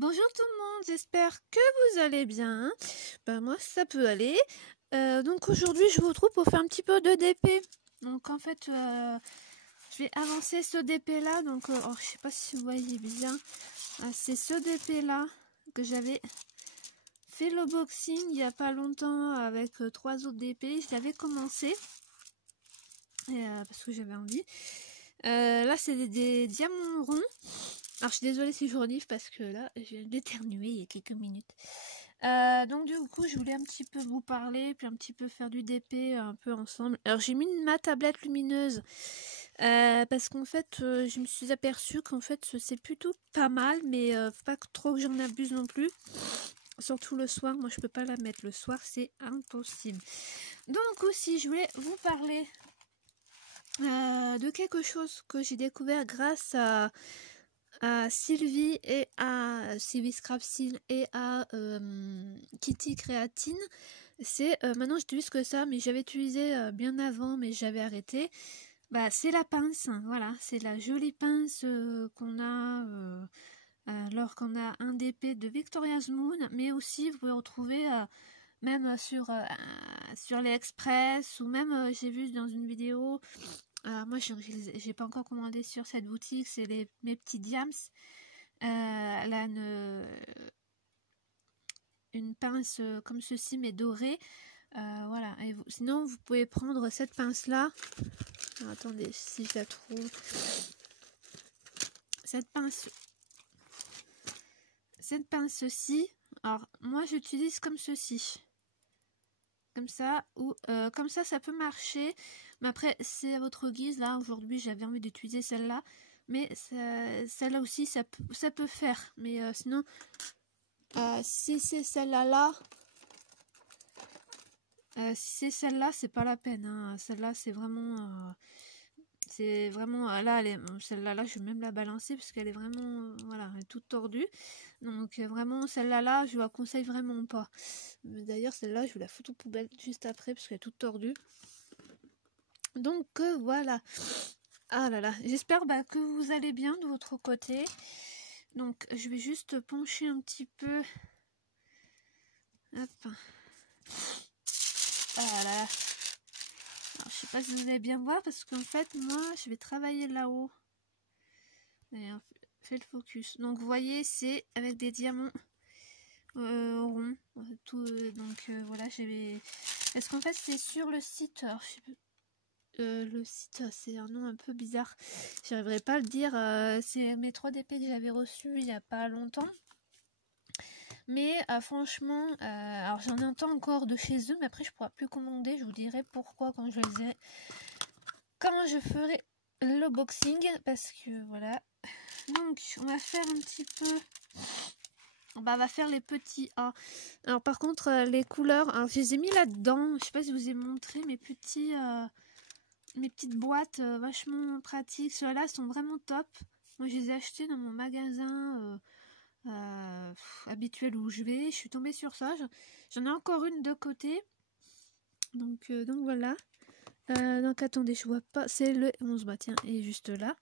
Bonjour tout le monde, j'espère que vous allez bien. Ben moi ça peut aller. Donc aujourd'hui je vous retrouve pour faire un petit peu de DP. Donc en fait je vais avancer ce DP là. Donc je sais pas si vous voyez bien. C'est ce DP là que j'avais fait l'unboxing il y a pas longtemps avec 3 autres DP. Je l'avais commencé parce que j'avais envie. Là c'est des diamants ronds. Alors je suis désolée si je renifle parce que là je viens d'éternuer il y a quelques minutes. Donc du coup je voulais un petit peu vous parler, puis un petit peu faire du DP un peu ensemble. Alors j'ai mis ma tablette lumineuse parce qu'en fait je me suis aperçue qu'en fait c'est plutôt pas mal, mais faut pas trop que j'en abuse non plus. Surtout le soir, moi je peux pas la mettre le soir, c'est impossible. Donc aussi je voulais vous parler de quelque chose que j'ai découvert grâce à Sylvie et à Sylvie Scrapsil et à Kitty Créatine. C'est maintenant j'utilise que ça, mais j'avais utilisé bien avant, mais j'avais arrêté. Bah c'est la pince, hein, voilà, c'est la jolie pince qu'on a alors qu'on a un DP de Victoria's Moon, mais aussi vous pouvez retrouver même sur AliExpress, ou même j'ai vu dans une vidéo. Moi j'ai pas encore commandé sur cette boutique, c'est mes petits diams. Elle a une pince comme ceci mais dorée. Voilà. Et sinon vous pouvez prendre cette pince là. Alors, attendez si je la trouve. Cette pince-ci. Alors moi j'utilise comme ceci. Comme ça, ou comme ça peut marcher. Mais après c'est à votre guise. Là aujourd'hui j'avais envie d'utiliser celle-là. Mais celle-là aussi ça peut faire. Mais sinon si c'est celle-là si c'est celle-là c'est pas la peine, hein. Celle-là c'est vraiment là celle-là je vais même la balancer parce qu'elle est vraiment voilà, elle est toute tordue. Donc vraiment celle-là je vous la conseille vraiment pas. D'ailleurs celle-là je vous la fous aux poubelles juste après parce qu'elle est toute tordue. Donc voilà. Ah là là, j'espère que vous allez bien de votre côté. Donc je vais juste pencher un petit peu. Hop. Ah là là. Alors, je sais pas si vous allez bien voir parce qu'en fait moi je vais travailler là-haut. D'ailleurs, fais le focus. Donc vous voyez c'est avec des diamants ronds. Tout, donc voilà, parce qu'en fait c'est sur le site. Alors, je sais pas. Le site, c'est un nom un peu bizarre. J'arriverai pas à le dire. C'est mes 3 DP que j'avais reçus il y a pas longtemps. Mais franchement, alors j'en entends encore de chez eux, mais après je pourrai plus commander. Je vous dirai pourquoi quand je ferai le boxing, parce que voilà. Donc on va faire un petit peu. On va faire les petits A. Alors par contre les couleurs, alors je les ai mis là-dedans. Je sais pas si je vous ai montré mes petites boîtes vachement pratiques. Ceux-là sont vraiment top. Moi je les ai achetés dans mon magasin habituel où je vais. Je suis tombée sur ça. J'en ai encore une de côté. Donc voilà. Donc attendez, je vois pas. C'est le 11. Bah tiens, et juste là.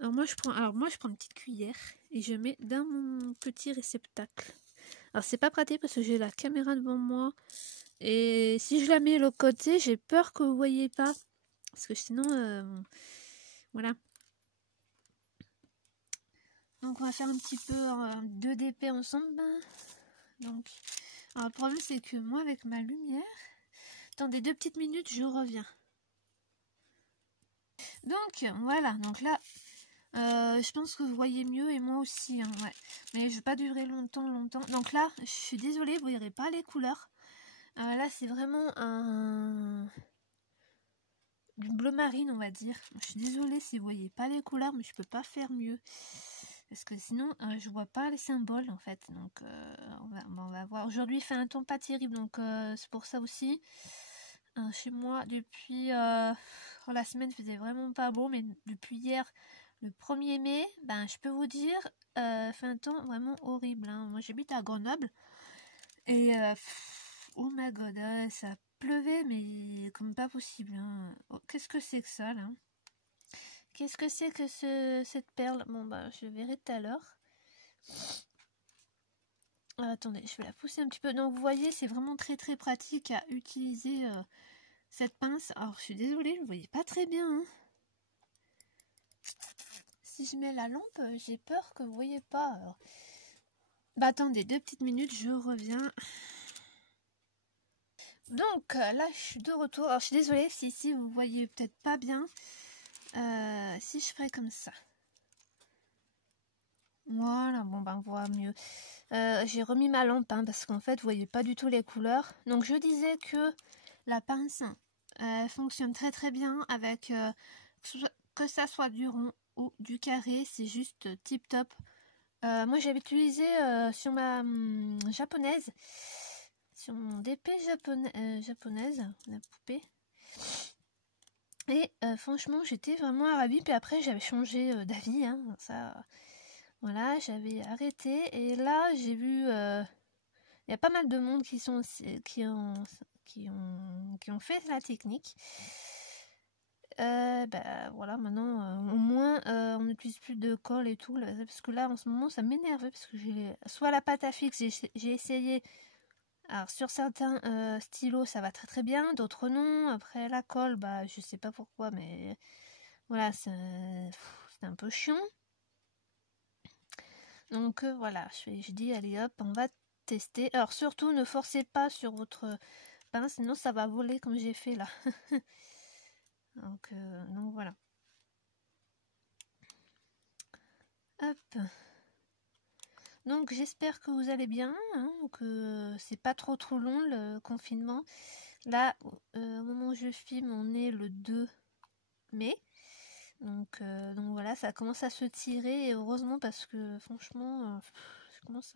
Alors moi je prends une petite cuillère et je mets dans mon petit réceptacle. Alors c'est pas pratique parce que j'ai la caméra devant moi. Et si je la mets de l'autre côté, j'ai peur que vous voyez pas. Parce que sinon, voilà. Donc on va faire un petit peu 2 DP ensemble. Donc, alors le problème c'est que moi avec ma lumière, attendez 2 petites minutes, je reviens. Donc voilà, donc là, je pense que vous voyez mieux et moi aussi, hein, ouais. Mais je vais pas durer longtemps. Donc là, je suis désolée, vous verrez pas les couleurs. Là c'est vraiment du bleu marine on va dire. Je suis désolée si vous voyez pas les couleurs, mais je peux pas faire mieux. Parce que sinon je vois pas les symboles en fait. Donc on va voir. Aujourd'hui il fait un temps pas terrible, donc c'est pour ça aussi. Chez moi depuis la semaine faisait vraiment pas beau, mais depuis hier le 1er mai, je peux vous dire fait un temps vraiment horrible, hein. Moi j'habite à Grenoble et oh my god, ça pleuvait mais comme pas possible, hein. Oh, qu'est-ce que c'est que ça là? Qu'est-ce que c'est que cette perle? Bon je verrai tout à l'heure. Attendez, je vais la pousser un petit peu. Donc vous voyez, c'est vraiment très très pratique à utiliser cette pince. Alors je suis désolée, je ne voyais pas très bien. Hein. Si je mets la lampe, j'ai peur que vous ne voyez pas. Alors... Bah attendez, 2 petites minutes, je reviens. Donc là, je suis de retour. Alors je suis désolée si ici vous voyez peut-être pas bien. Si je ferais comme ça. Voilà, bon ben on voit mieux. J'ai remis ma lampe parce qu'en fait vous voyez pas du tout les couleurs. Donc je disais que la pince fonctionne très très bien avec que ça soit du rond ou du carré, c'est juste tip top. Moi j'avais utilisé sur ma japonaise, sur mon DP japonaise, la poupée. Et franchement j'étais vraiment ravie. Puis après j'avais changé d'avis, hein, ça... Voilà, j'avais arrêté et là j'ai vu, il y a pas mal de monde qui ont fait la technique. Bah voilà, maintenant au moins on n'utilise plus de colle et tout, là, parce que là en ce moment ça m'énervait parce que j'ai soit la pâte à fixe, j'ai essayé. Alors sur certains stylos ça va très très bien, d'autres non. Après la colle, bah je sais pas pourquoi, mais voilà, c'est un peu chiant. Donc voilà, je dis allez hop, on va tester. Alors surtout ne forcez pas sur votre pince, sinon ça va voler comme j'ai fait là. donc voilà. Hop. Donc j'espère que vous allez bien, hein, que c'est pas trop long le confinement. Là, au moment où je filme, on est le 2 mai. Donc voilà, ça commence à se tirer et heureusement parce que franchement, je commence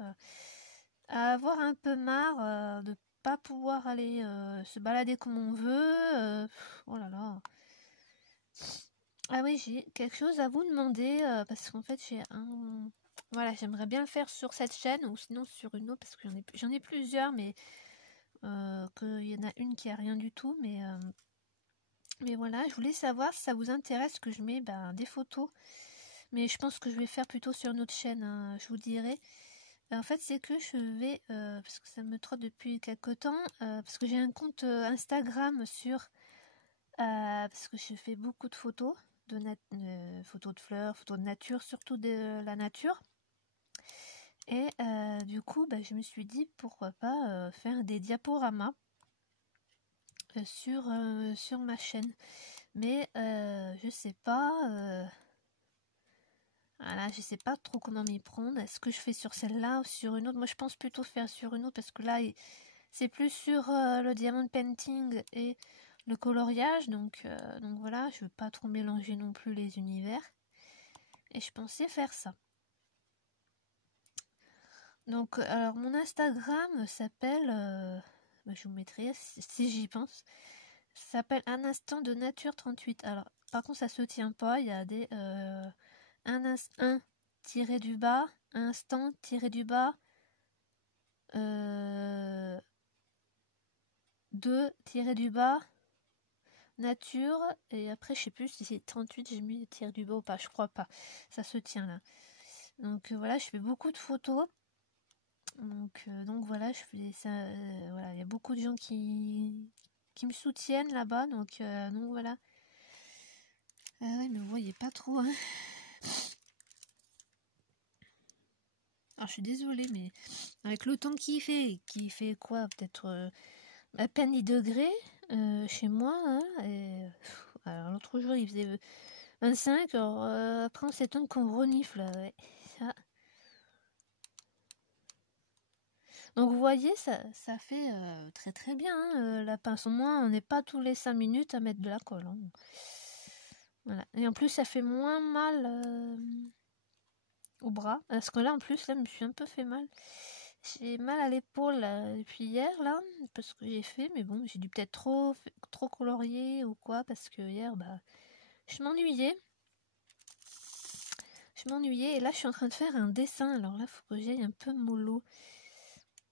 à avoir un peu marre de pas pouvoir aller se balader comme on veut. Oh là là. Ah oui, j'ai quelque chose à vous demander parce qu'en fait j'ai un... Voilà, j'aimerais bien le faire sur cette chaîne ou sinon sur une autre parce que j'en ai plusieurs, mais qu'il y en a une qui a rien du tout. Mais voilà, je voulais savoir si ça vous intéresse que je mets des photos. Mais je pense que je vais faire plutôt sur une autre chaîne, hein, je vous dirai. En fait, c'est que je vais, parce que ça me trotte depuis quelques temps, parce que j'ai un compte Instagram parce que je fais beaucoup de photos, photos de fleurs, photos de nature, surtout de la nature. Et du coup, je me suis dit pourquoi pas faire des diaporamas sur ma chaîne. Mais je sais pas. Voilà, je sais pas trop comment m'y prendre. Est-ce que je fais sur celle-là ou sur une autre? Moi, je pense plutôt faire sur une autre parce que là, c'est plus sur le diamond painting et le coloriage. Donc voilà, je veux pas trop mélanger non plus les univers. Et je pensais faire ça. Donc, alors, mon Instagram s'appelle... je vous mettrai si j'y pense. Ça s'appelle Un instant de nature 38. Alors, par contre, ça se tient pas. Il y a des... un tiré du bas, instant tiré du bas, 2 tiré du bas, nature, et après je sais plus si c'est 38, j'ai mis tiré du bas ou pas, je crois pas, ça se tient là. Donc voilà, je fais beaucoup de photos, donc voilà, je fais ça, voilà, il y a beaucoup de gens qui me soutiennent là-bas, donc voilà. Ah ouais, mais vous voyez pas trop, hein. Alors je suis désolée, mais avec le temps qui fait quoi, peut-être à peine 10 degrés chez moi, hein, et, alors l'autre jour il faisait 25, alors après on s'étonne qu'on renifle, ouais. Ça. Donc vous voyez, ça fait très très bien, hein, la pince. Au moins on n'est pas tous les 5 minutes à mettre de la colle, hein. Voilà. Et en plus ça fait moins mal au bras, parce que là en plus là je me suis un peu fait mal. J'ai mal à l'épaule depuis hier là, parce que j'ai fait, mais bon, j'ai dû peut-être trop colorier ou quoi, parce que hier, je m'ennuyais. Et là je suis en train de faire un dessin, alors là faut que j'aille un peu mollo.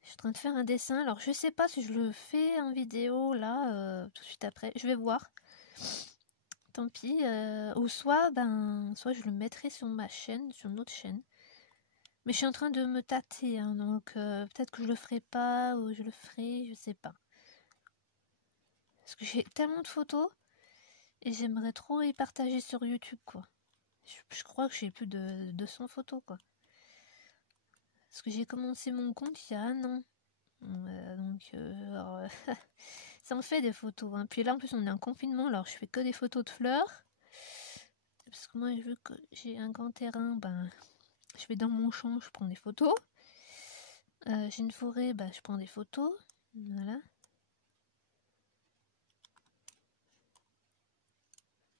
Je suis en train de faire un dessin, alors je sais pas si je le fais en vidéo là, tout de suite après, je vais voir. Tant pis, ou soit je le mettrai sur ma chaîne, sur notre chaîne. Mais je suis en train de me tâter, hein, donc peut-être que je le ferai pas ou je le ferai, je sais pas. Parce que j'ai tellement de photos et j'aimerais trop les partager sur YouTube, quoi. Je crois que j'ai plus de 200 photos, quoi. Parce que j'ai commencé mon compte il y a 1 an. Donc, alors, ça en fait des photos. Hein. Puis là, en plus, on est en confinement, alors je fais que des photos de fleurs. Parce que moi, vu que j'ai un grand terrain, ben, je vais dans mon champ, je prends des photos. J'ai une forêt, ben, je prends des photos. Voilà.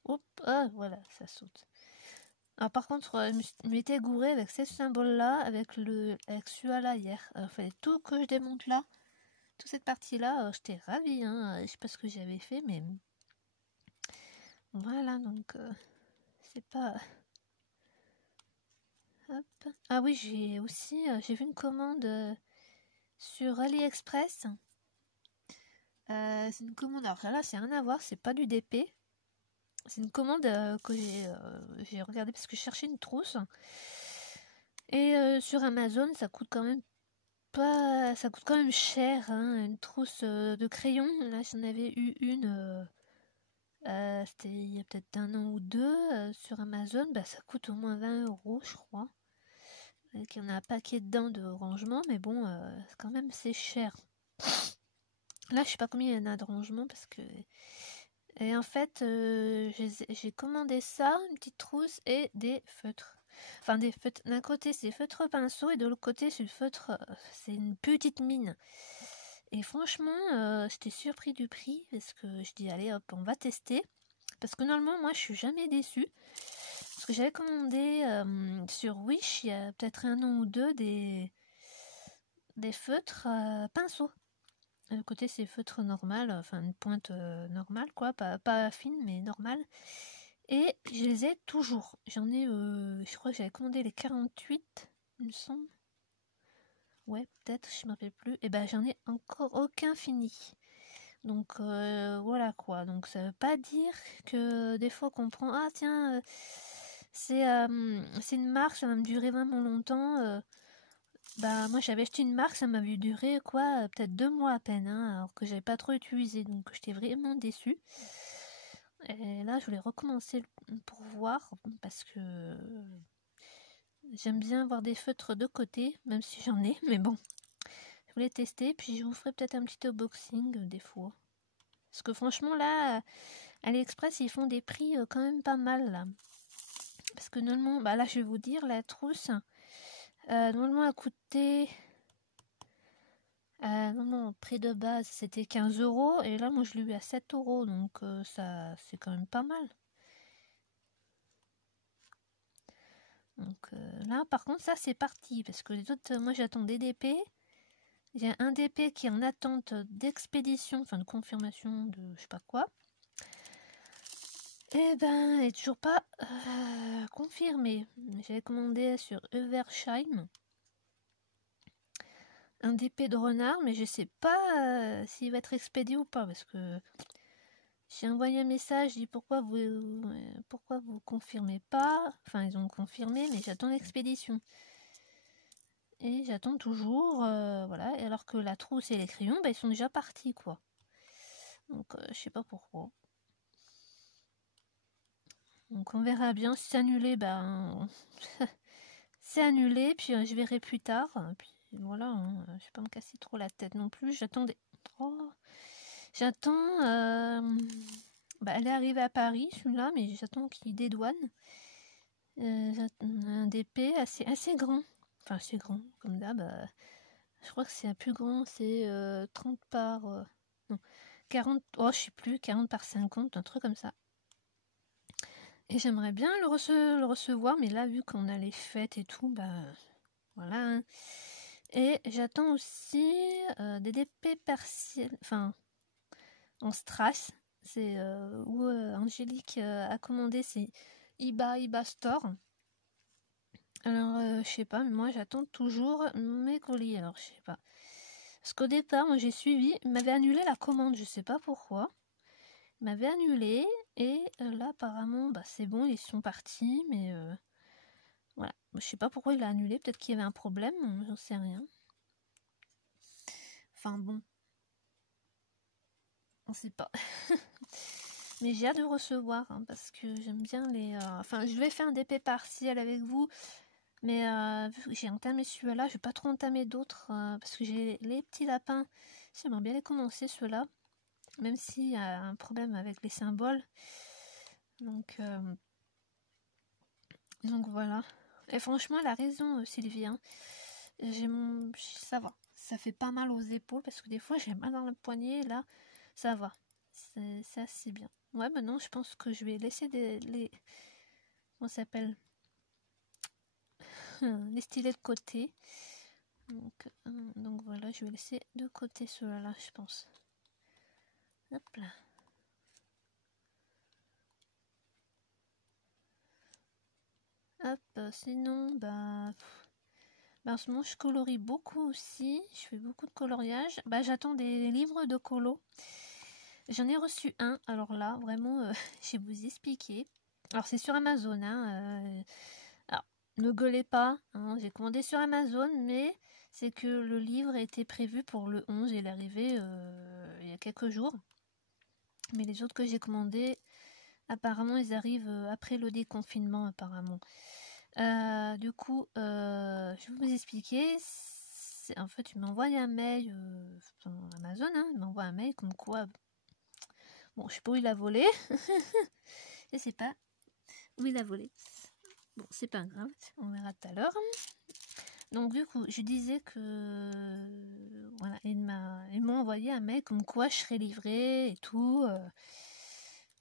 Hop, ah, voilà, ça saute. Alors par contre, je m'étais gourée avec ces symboles-là, avec celui-là hier. Alors, il fallait tout que je démonte là. Toute cette partie-là, j'étais ravie. Hein. Je sais pas ce que j'avais fait, mais voilà, donc c'est pas... Hop. Ah oui, j'ai aussi j'ai vu une commande sur AliExpress. C'est une commande, alors là, c'est rien à voir, c'est pas du DP. C'est une commande que j'ai regardé parce que je cherchais une trousse. Et sur Amazon, ça coûte quand même ça coûte quand même cher, hein, une trousse de crayon. Là, j'en avais eu une, c'était il y a peut-être 1 an ou 2 sur Amazon. Bah, ça coûte au moins 20 €, je crois. Il y en a un paquet dedans de rangement, mais bon, quand même, c'est cher. Là, je sais pas combien il y en a de rangement parce que. Et en fait, j'ai commandé ça, une petite trousse et des feutres. Enfin, des feutres. D'un côté, c'est feutre pinceau et de l'autre côté, c'est feutre. C'est une petite mine. Et franchement, j'étais surpris du prix parce que je dis, allez hop, on va tester. Parce que normalement, moi, je suis jamais déçue. Parce que j'avais commandé sur Wish, il y a peut-être 1 an ou 2, des feutres pinceau. Le côté, c'est feutre normal, enfin une pointe normale, quoi, pas fine, mais normale. Et je les ai toujours. J'en ai, je crois que j'avais commandé les 48, il me semble. Ouais, peut-être, je ne me rappelle plus. Et ben, j'en ai encore aucun fini. Donc, voilà, quoi. Donc, ça veut pas dire que des fois qu'on prend, ah tiens, c'est une marque, ça va me durer vraiment longtemps. Bah, moi j'avais acheté une marque, ça m'avait duré quoi, peut-être 2 mois à peine, hein, alors que j'avais pas trop utilisé, donc j'étais vraiment déçue. Et là, je voulais recommencer pour voir, parce que j'aime bien avoir des feutres de côté, même si j'en ai, mais bon. Je voulais tester, puis je vous ferai peut-être un petit unboxing des fois. Parce que franchement, là, AliExpress, ils font des prix quand même pas mal, là. Parce que normalement, bah là, je vais vous dire, la trousse, normalement, a coûté... non, prix de base c'était 15 € et là moi je l'ai eu à 7 €, donc ça c'est quand même pas mal. Donc là par contre ça c'est parti parce que les autres, moi j'attends des DP. J'ai un DP qui est en attente d'expédition, enfin de confirmation de je sais pas quoi. Et ben il est toujours pas confirmé. J'avais commandé sur Eversheim un DP de renard, mais je sais pas s'il va être expédié ou pas parce que j'ai envoyé un message, je dis pourquoi vous confirmez pas. Enfin, ils ont confirmé, mais j'attends l'expédition. Et j'attends toujours, voilà. Et alors que la trousse et les crayons, ils sont déjà partis, quoi. Donc, je sais pas pourquoi. Donc, on verra bien. Si c'est annulé, c'est annulé. Puis, je verrai plus tard. Puis, voilà. Hein, je vais pas me casser trop la tête non plus. J'attends elle est arrivée à Paris, celui-là, mais j'attends qu'il dédouane. Un DP assez grand. Enfin, assez grand, comme d'hab. Je crois que c'est un plus grand, c'est 30 par... non, 40... Oh, je sais plus, 40 par 50, un truc comme ça. Et j'aimerais bien le recevoir, mais là, vu qu'on a les fêtes et tout, voilà. Hein. Et j'attends aussi des DP partiels, enfin, en strass. C'est où Angélique a commandé, c'est Iba Store. Alors, je sais pas, mais moi j'attends toujours mes colis, alors je sais pas. Parce qu'au départ, moi j'ai suivi, il m'avait annulé la commande, je sais pas pourquoi. Il m'avait annulé, et là apparemment, c'est bon, ils sont partis, mais voilà. Je sais pas pourquoi il a annulé, peut-être qu'il y avait un problème, j'en sais rien. Enfin bon, on sait pas. Mais j'ai hâte de recevoir, hein, parce que j'aime bien les... Enfin, je vais faire un DP partiel avec vous, mais vu que j'ai entamé celui-là, je vais pas trop entamer d'autres, parce que j'ai les petits lapins, j'aimerais bien les commencer ceux-là, même s'il y a un problème avec les symboles. Donc voilà. Et franchement, elle a raison, Sylvie, hein. Ça va. Ça fait pas mal aux épaules, parce que des fois, j'ai mal dans le poignet, là, ça va. C'est assez bien. Ouais, maintenant, je pense que je vais laisser comment ça s'appelle? Les stylets de côté. Donc voilà, je vais laisser de côté ceux-là, je pense. Hop là. Hop, sinon, en ce moment, je colorie beaucoup aussi. Je fais beaucoup de coloriage. J'attends des livres de colo. J'en ai reçu un. Alors là, vraiment, je vais vous expliquer. Alors, c'est sur Amazon, hein. Alors, ne gueulez pas, hein, j'ai commandé sur Amazon, mais c'est que le livre était prévu pour le 11, il est arrivé il y a quelques jours. Mais les autres que j'ai commandés, apparemment, ils arrivent après le déconfinement, apparemment. Du coup, je vais vous expliquer. En fait, il m'a envoyé un mail, Amazon, hein, il m'envoie un mail comme quoi... Bon, je sais pas où il a volé. Je sais pas où il a volé. Bon, c'est pas grave, on verra tout à l'heure. Donc du coup, je disais que voilà, ils m'ont envoyé un mail comme quoi je serais livrée et tout.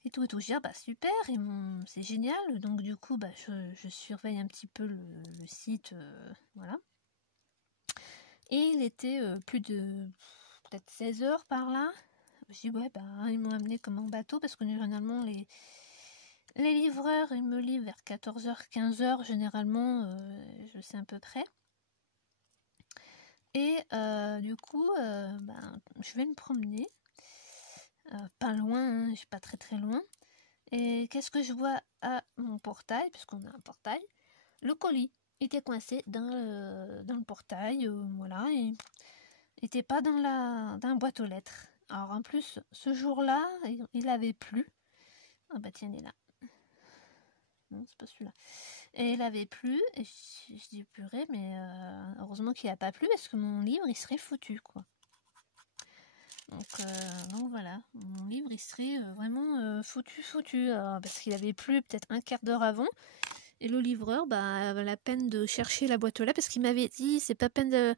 Et tout. Je dis, super, c'est génial. Donc du coup, je surveille un petit peu le site, voilà. Et il était plus de peut-être 16 heures par là. Je dis, ouais, ils m'ont amené comme en bateau parce que généralement, les livreurs, ils me livrent vers 14h, 15h, généralement, je sais à peu près. Et du coup, je vais me promener. Pas loin, hein, je suis pas très très loin. Et qu'est-ce que je vois à mon portail, puisqu'on a un portail? Le colis était coincé dans le portail, voilà, et n'était pas dans la boîte aux lettres. Alors en plus, ce jour-là, il avait plu. Ah tiens, il est là. Non, c'est pas celui-là. Et il avait plu, et je dis purée, mais heureusement qu'il n'a pas plu, parce que mon livre, il serait foutu, quoi. Donc voilà, mon livre, il serait vraiment foutu, parce qu'il avait plu peut-être un quart d'heure avant. Et le livreur, avait la peine de chercher la boîte aux lettres, parce qu'il m'avait dit, c'est pas peine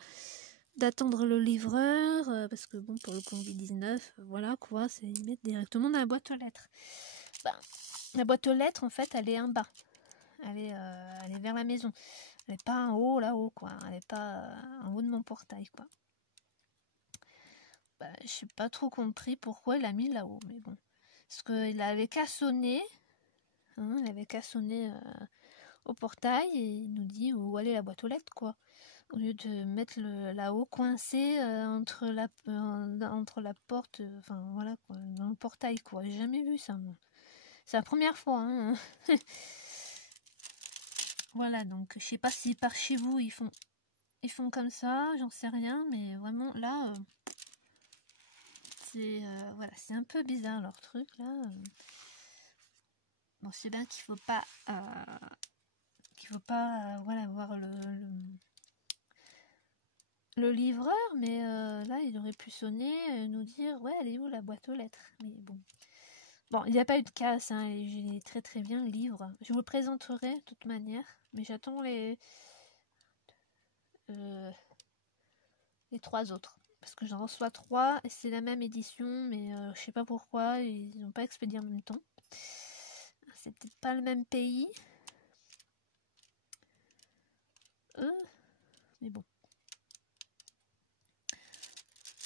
d'attendre le livreur, parce que bon, pour le Covid-19, voilà quoi, ils mettent directement dans la boîte aux lettres. La boîte aux lettres, en fait, elle est en bas. Elle est vers la maison. Elle n'est pas en haut, là-haut, quoi. Elle n'est pas en haut de mon portail, quoi. Je n'ai pas trop compris pourquoi il l'a mis là-haut, mais bon. Parce qu'il avait qu'à sonner, hein, il avait qu'à sonner au portail et il nous dit où aller la boîte aux lettres, quoi. Au lieu de mettre là-haut coincé entre la porte, enfin voilà, quoi, dans le portail, quoi. J'ai jamais vu ça, moi. C'est la première fois, hein. Voilà, donc je sais pas si par chez vous ils font comme ça, j'en sais rien, mais vraiment là, c'est voilà, c'est un peu bizarre leur truc là. Bon, c'est bien qu'il faut pas voilà, voir le livreur, mais là il aurait pu sonner et nous dire ouais, elle est où la boîte aux lettres, mais bon, il n'y a pas eu de casse, hein, il est très très bien le livre. Je vous le présenterai de toute manière, mais j'attends les 3 autres. Parce que j'en reçois 3 et c'est la même édition, mais je sais pas pourquoi, ils n'ont pas expédié en même temps. C'est peut-être pas le même pays. Mais bon.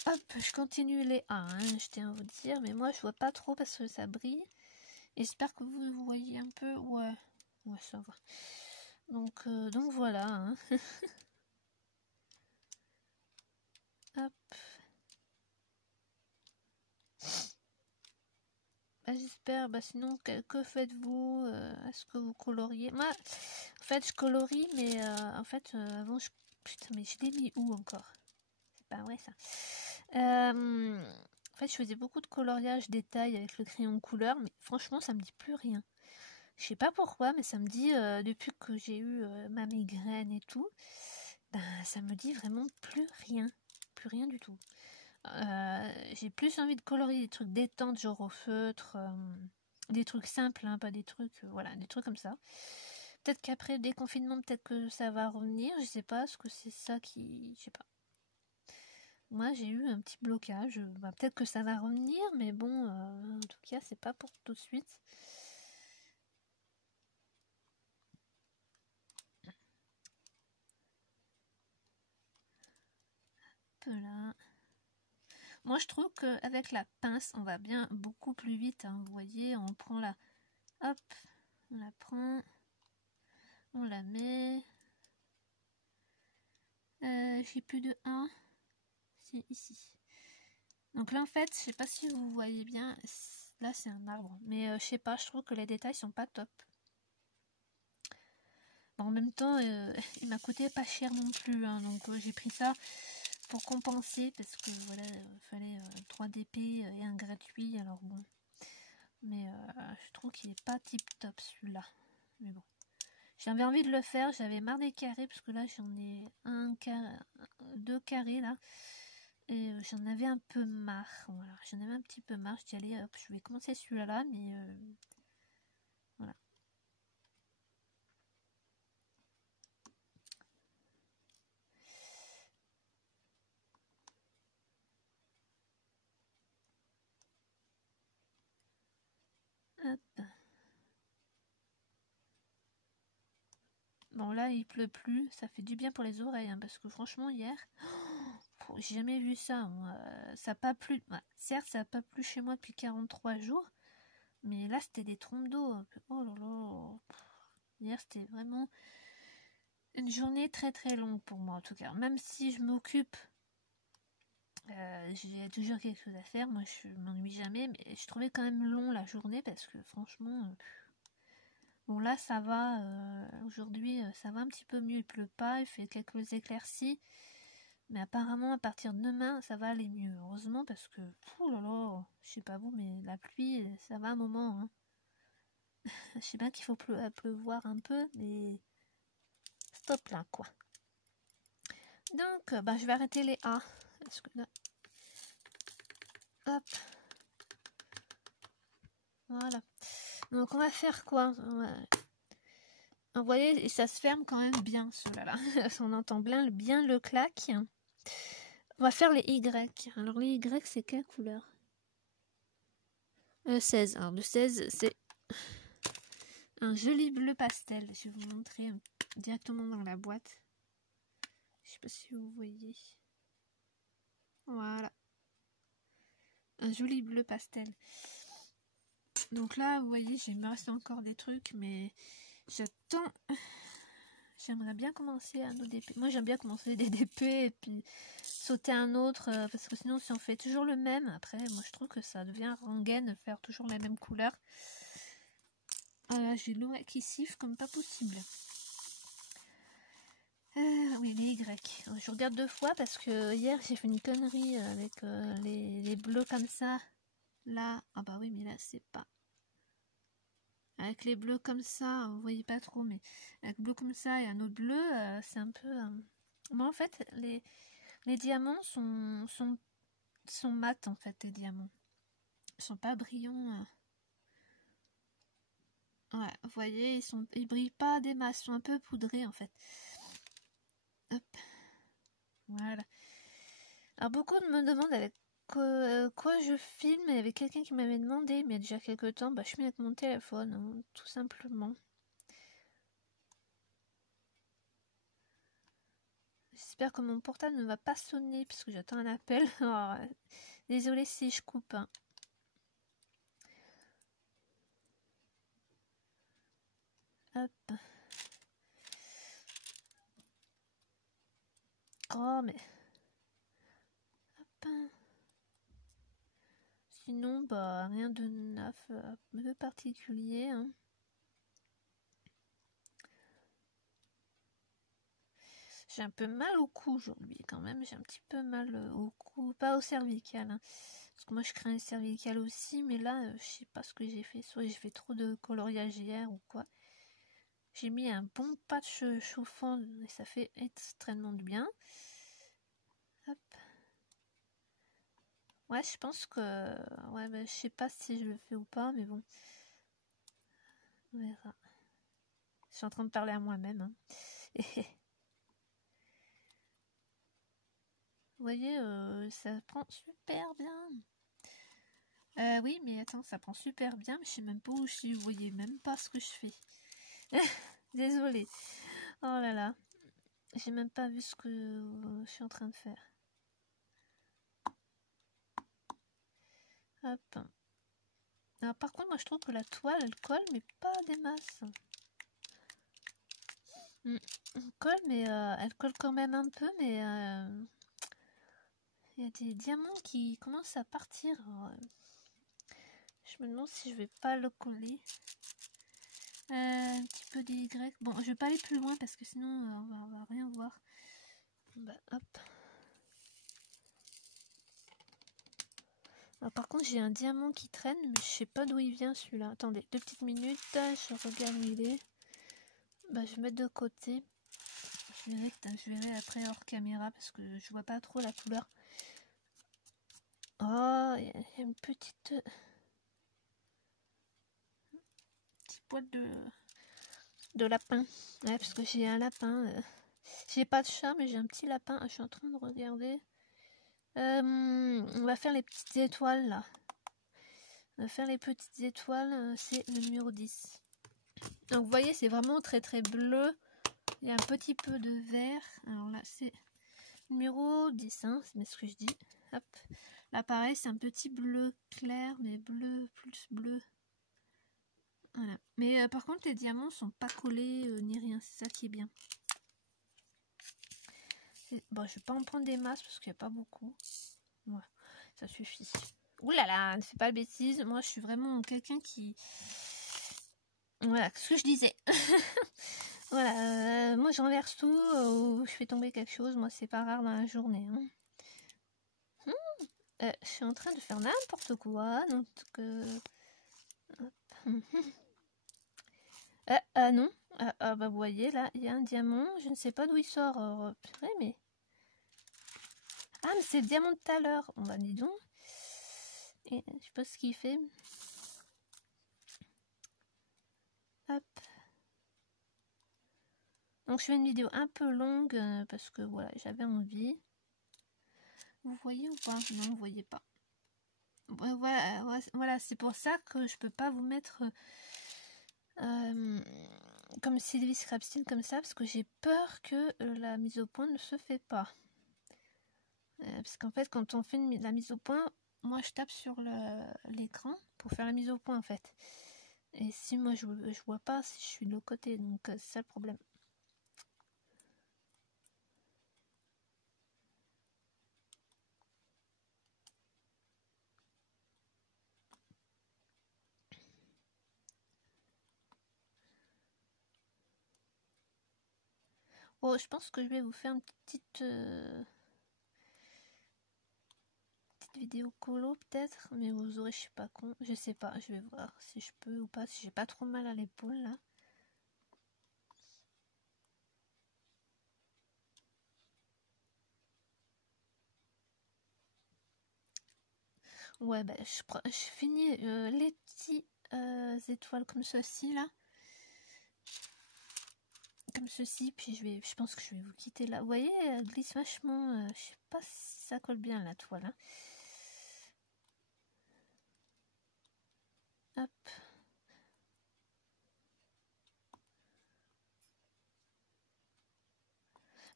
Hop, je continue les A, hein, je tiens à vous dire, mais moi je vois pas trop parce que ça brille. J'espère que vous voyez un peu. Ouais, ça va. Donc voilà. Hein. Hop. j'espère. Bah sinon, que faites-vous? Est-ce que vous coloriez? Moi, en fait, je colorie, mais en fait, avant, putain, mais je l'ai mis où encore? C'est pas vrai, ça. En fait, je faisais beaucoup de coloriage détail avec le crayon couleur, mais franchement, ça me dit plus rien. Je sais pas pourquoi, mais ça me dit, depuis que j'ai eu ma migraine et tout, ben, ça me dit vraiment plus rien. Plus rien du tout. J'ai plus envie de colorier des trucs détente, genre au feutre, des trucs simples, hein, pas des trucs, voilà, des trucs comme ça. Peut-être qu'après le déconfinement, peut-être que ça va revenir, je sais pas, parce que c'est ça qui, je sais pas. Moi, j'ai eu un petit blocage, bah, peut-être que ça va revenir, mais bon, en tout cas, c'est pas pour tout de suite. Là. Moi, je trouve qu'avec la pince, on va bien beaucoup plus vite. Hein. Vous voyez, on prend la... Hop, on la prend. On la met. J'ai plus de 1. C'est ici. Donc là, en fait, je sais pas si vous voyez bien. Là, c'est un arbre. Mais je sais pas, je trouve que les détails sont pas top. Bon, en même temps, il m'a coûté pas cher non plus. Hein, donc j'ai pris ça pour compenser. Parce que voilà, il fallait 3 DP et un gratuit. Alors bon. Mais je trouve qu'il est pas tip top celui-là. Mais bon. J'avais envie de le faire, j'avais marre des carrés, parce que là j'en ai 2 carrés là. Et j'en avais un peu marre. Voilà, j'en avais un petit peu marre. Je dis allez hop, je vais commencer celui-là, mais voilà. Hop. Bon là il pleut plus, ça fait du bien pour les oreilles, hein, parce que franchement hier, j'ai jamais vu ça. Ça n'a pas plu. Ouais, certes ça n'a pas plu chez moi depuis 43 jours, mais là c'était des trompes d'eau. Oh là là. Hier c'était vraiment une journée très très longue pour moi en tout cas. Même si je m'occupe, j'ai toujours quelque chose à faire. Moi je m'ennuie jamais, mais je trouvais quand même long la journée parce que franchement... Bon là ça va, aujourd'hui ça va un petit peu mieux, il pleut pas, il fait quelques éclaircies, mais apparemment à partir de demain ça va aller mieux, heureusement parce que, oh là là, je sais pas vous, mais la pluie ça va un moment, hein. Je sais bien qu'il faut pleuvoir un peu, mais stop là quoi. Donc bah, je vais arrêter les A, parce que là, hop, voilà. Donc on va faire quoi? Vous voyez, ça se ferme quand même bien, ceux-là. On entend bien le claque. On va faire les Y. Alors les Y, c'est quelle couleur? 16. Alors le 16, c'est un joli bleu pastel. Je vais vous montrer directement dans la boîte. Je sais pas si vous voyez. Voilà. Un joli bleu pastel. Donc là, vous voyez, il me reste encore des trucs, mais j'attends... J'aimerais bien commencer un autre DP. Moi, j'aime bien commencer des DP et puis sauter un autre, parce que sinon, si on fait toujours le même, après, moi, je trouve que ça devient rengaine de faire toujours la même couleur. Voilà, j'ai l'eau qui siffle comme pas possible. Oui, les Y. Je regarde 2 fois parce que hier, j'ai fait une connerie avec les bleus comme ça. Là, ah bah oui, mais là, c'est pas... Avec les bleus comme ça, vous voyez pas trop, mais avec bleu comme ça et un autre bleu, c'est un peu... Moi, en fait, les diamants sont mat, en fait, les diamants. Ils sont pas brillants. Ouais, vous voyez, ils brillent pas des masses, ils sont un peu poudrés, en fait. Hop. Voilà. Alors, beaucoup me demandent avec quoi je filme. Il y avait quelqu'un qui m'avait demandé, mais il y a déjà quelques temps, bah, je filme avec mon téléphone, hein, tout simplement. J'espère que mon portable ne va pas sonner puisque j'attends un appel. Alors, désolée si je coupe. Hein. Hop. Oh mais. Hop. sinon, bah, rien de neuf, de particulier. Hein. J'ai un peu mal au cou aujourd'hui quand même. J'ai un petit peu mal au cou, pas au cervical. Hein. Parce que moi je crains les cervicales aussi, mais là je sais pas ce que j'ai fait. Soit j'ai fait trop de coloriage hier ou quoi. J'ai mis un bon patch chauffant et ça fait extrêmement du bien. Hop. Ouais, je pense que... Ouais, bah, je sais pas si je le fais ou pas, mais bon. On verra. Je suis en train de parler à moi-même. Hein. Vous voyez, ça prend super bien. Oui, mais attends, ça prend super bien, mais je sais même pas où je suis. Vous voyez même pas ce que je fais. Désolée. Oh là là. J'ai même pas vu ce que je suis en train de faire. Hop. Alors, par contre, moi je trouve que la toile elle colle, mais pas des masses. Elle colle, mais elle colle quand même un peu, mais il y a des diamants qui commencent à partir. Alors, je me demande si je vais pas le coller. Un petit peu des Y. Bon, je vais pas aller plus loin parce que sinon on va rien voir. Bah, hop. Alors, par contre, j'ai un diamant qui traîne, mais je sais pas d'où il vient celui-là. Attendez, 2 petites minutes, je regarde où il est. Bah, je vais mettre de côté. Je verrai après hors caméra parce que je vois pas trop la couleur. Oh, il y a une petite poêle de lapin. Ouais, parce que j'ai un lapin. J'ai pas de chat, mais j'ai un petit lapin. Je suis en train de regarder. On va faire les petites étoiles là. On va faire les petites étoiles. C'est le numéro 10. Donc vous voyez, c'est vraiment très très bleu. Il y a un petit peu de vert. Alors là, c'est numéro 10. Hein, c'est ce que je dis. Hop. Là, pareil, c'est un petit bleu clair, mais bleu plus bleu. Voilà. Mais par contre, les diamants sont pas collés ni rien. C'est ça qui est bien. Bon, je vais pas en prendre des masses parce qu'il n'y a pas beaucoup. Voilà, ça suffit. Ouh là là, ne fais pas de bêtises. Moi, je suis vraiment quelqu'un qui... Voilà, ce que je disais. Voilà, moi, je renverse tout ou je fais tomber quelque chose. Moi, c'est pas rare dans la journée. Hein. Je suis en train de faire n'importe quoi. Donc, non. Bah, vous voyez, là, il y a un diamant. Je ne sais pas d'où il sort. Purée, mais... Ah, mais c'est le diamant de tout à l'heure. On va dis donc. Et, je sais pas ce qu'il fait. Hop. Donc je fais une vidéo un peu longue parce que voilà, j'avais envie. Vous voyez ou pas? Non, vous voyez pas. Voilà, c'est pour ça que je peux pas vous mettre comme Sylvie Scrapstein comme ça, parce que j'ai peur que la mise au point ne se fait pas. Parce qu'en fait, quand on fait la mise au point, moi je tape sur l'écran pour faire la mise au point en fait. Et si moi je vois pas si je suis de l'autre côté, donc c'est ça le problème. Oh, je pense que je vais vous faire une petite vidéo colo peut-être, mais vous aurez je sais pas, je vais voir si je peux ou pas, si j'ai pas trop mal à l'épaule là. Ouais, bah, je finis les petits étoiles comme ceci là. Comme ceci, puis je pense que je vais vous quitter là. Vous voyez, elle glisse vachement. Je sais pas si ça colle bien la toile. Hein. Hop.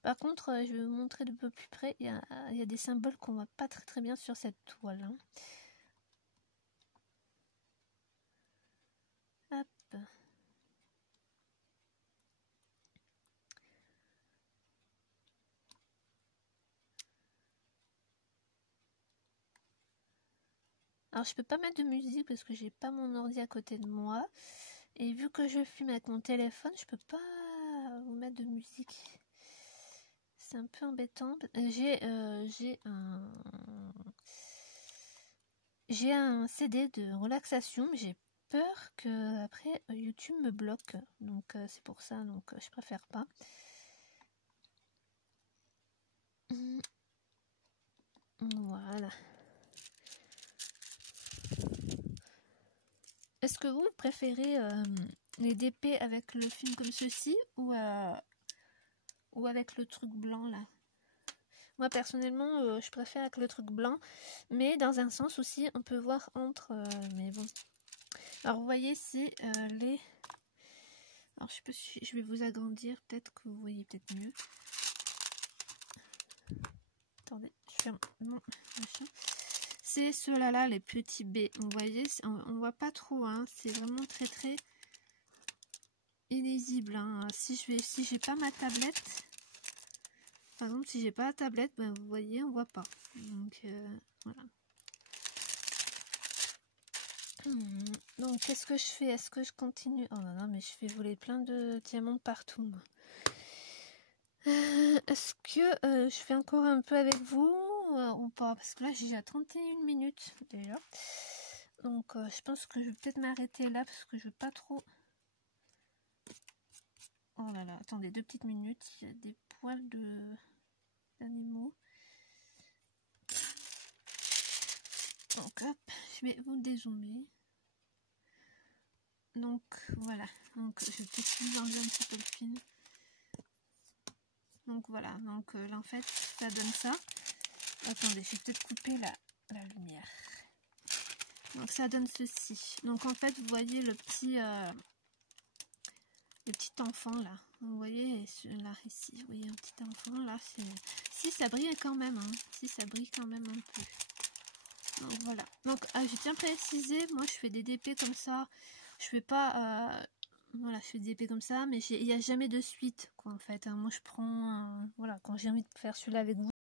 Par contre, je vais vous montrer de peu plus près. Il y a des symboles qu'on voit pas très très bien sur cette toile. Hein. Hop. Alors je peux pas mettre de musique parce que j'ai pas mon ordi à côté de moi. Et vu que je filme avec mon téléphone, je peux pas vous mettre de musique. C'est un peu embêtant. J'ai un CD de relaxation, mais j'ai peur que après YouTube me bloque. Donc c'est pour ça, donc je préfère pas. Voilà. Est-ce que vous préférez les DP avec le film comme ceci ou avec le truc blanc là? Moi personnellement je préfère avec le truc blanc, mais dans un sens aussi on peut voir entre, mais bon. Alors vous voyez si les... Alors je sais pas si je vais vous agrandir, peut-être que vous voyez peut-être mieux. Attendez, je ferme mon machin. C'est ceux-là, là, les petits B. Vous voyez, on voit pas trop, hein. C'est vraiment très très illisible. Hein. Si j'ai pas ma tablette, par exemple, si j'ai pas la tablette, ben, vous voyez, on voit pas. Donc voilà. Donc qu'est-ce que je fais? Est-ce que je continue? Oh non, non, mais je fais voler plein de diamants partout, moi. Est-ce que je fais encore un peu avec vous ou pas? Parce que là j'ai déjà 31 minutes déjà. Donc je pense que je vais peut-être m'arrêter là parce que je veux pas trop... Oh là là, attendez 2 petites minutes. Il y a des poils d'animaux. Donc hop, je vais vous dézoomer. Donc voilà, donc je vais peut-être vous enlever un petit peu le film. Donc voilà, donc là en fait ça donne ça. Attendez, je vais peut-être couper la lumière. Donc ça donne ceci. Donc en fait vous voyez le petit enfant là. Vous voyez là ici, vous voyez un petit enfant là. Si ça brille quand même, hein. Si ça brille quand même un peu. Donc voilà. Donc je tiens à préciser, moi je fais des DP comme ça. Je fais pas voilà, je fais des DP comme ça, mais il n'y a jamais de suite quoi en fait. Hein. Moi je prends voilà, quand j'ai envie de faire celui-là avec vous.